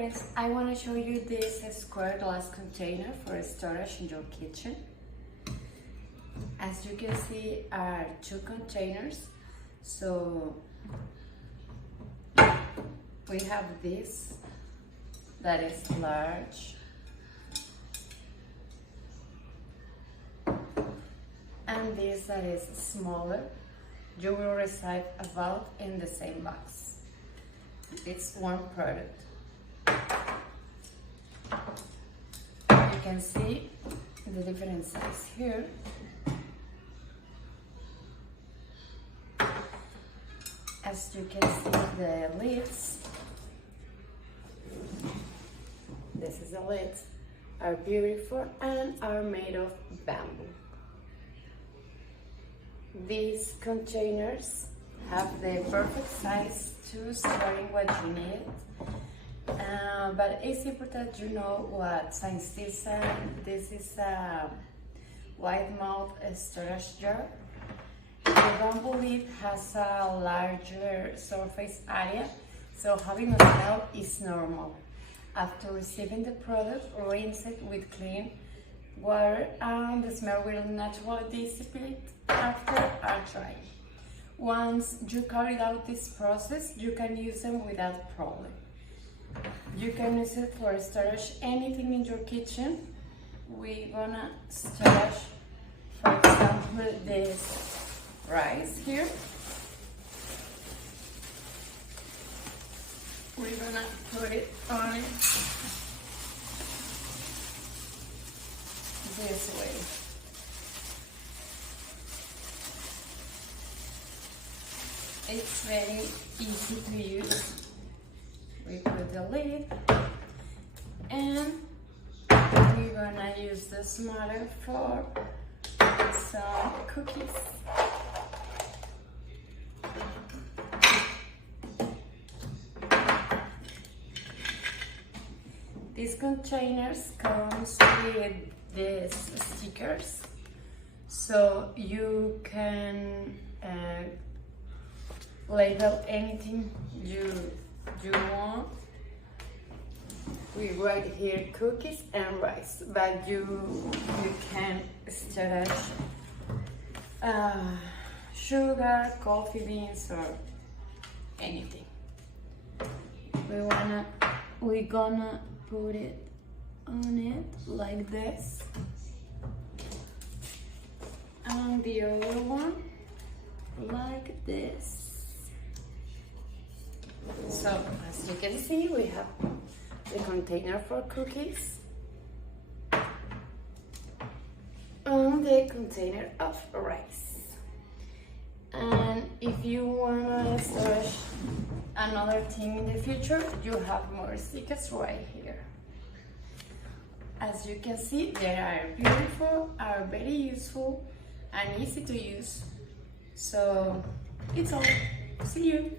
friends, I want to show you this square glass container for storage in your kitchen. As you can see, are two containers. So we have this that is large, and this that is smaller. You will receive about in the same box. It's one product. You can see the different size here. As you can see, the lids, this is the lids, are beautiful and are made of bamboo. These containers have the perfect size to storing what you need, but it's important you know what size this is. This is a wide mouth storage jar. The bamboo lid has a larger surface area, so having a smell is normal. After receiving the product, rinse it with clean water and the smell will naturally dissipate after a dry. Once you carried out this process, you can use them without problem. You can use it for storage anything in your kitchen. We're gonna storage, for example, this rice here. We're gonna put it on it this way. It's very easy to use. We put the lid and we're gonna use the smaller for some cookies. These containers comes with these stickers, so you can label anything you want. We write here cookies and rice, but you can storage sugar, coffee beans, or anything. We're gonna put it on it like this, and the other one like this. So as you can see, we have the container for cookies and the container of rice. And if you want to storage another thing in the future, you have more stickers right here. As you can see, they are beautiful, are very useful and easy to use. So it's all. See you.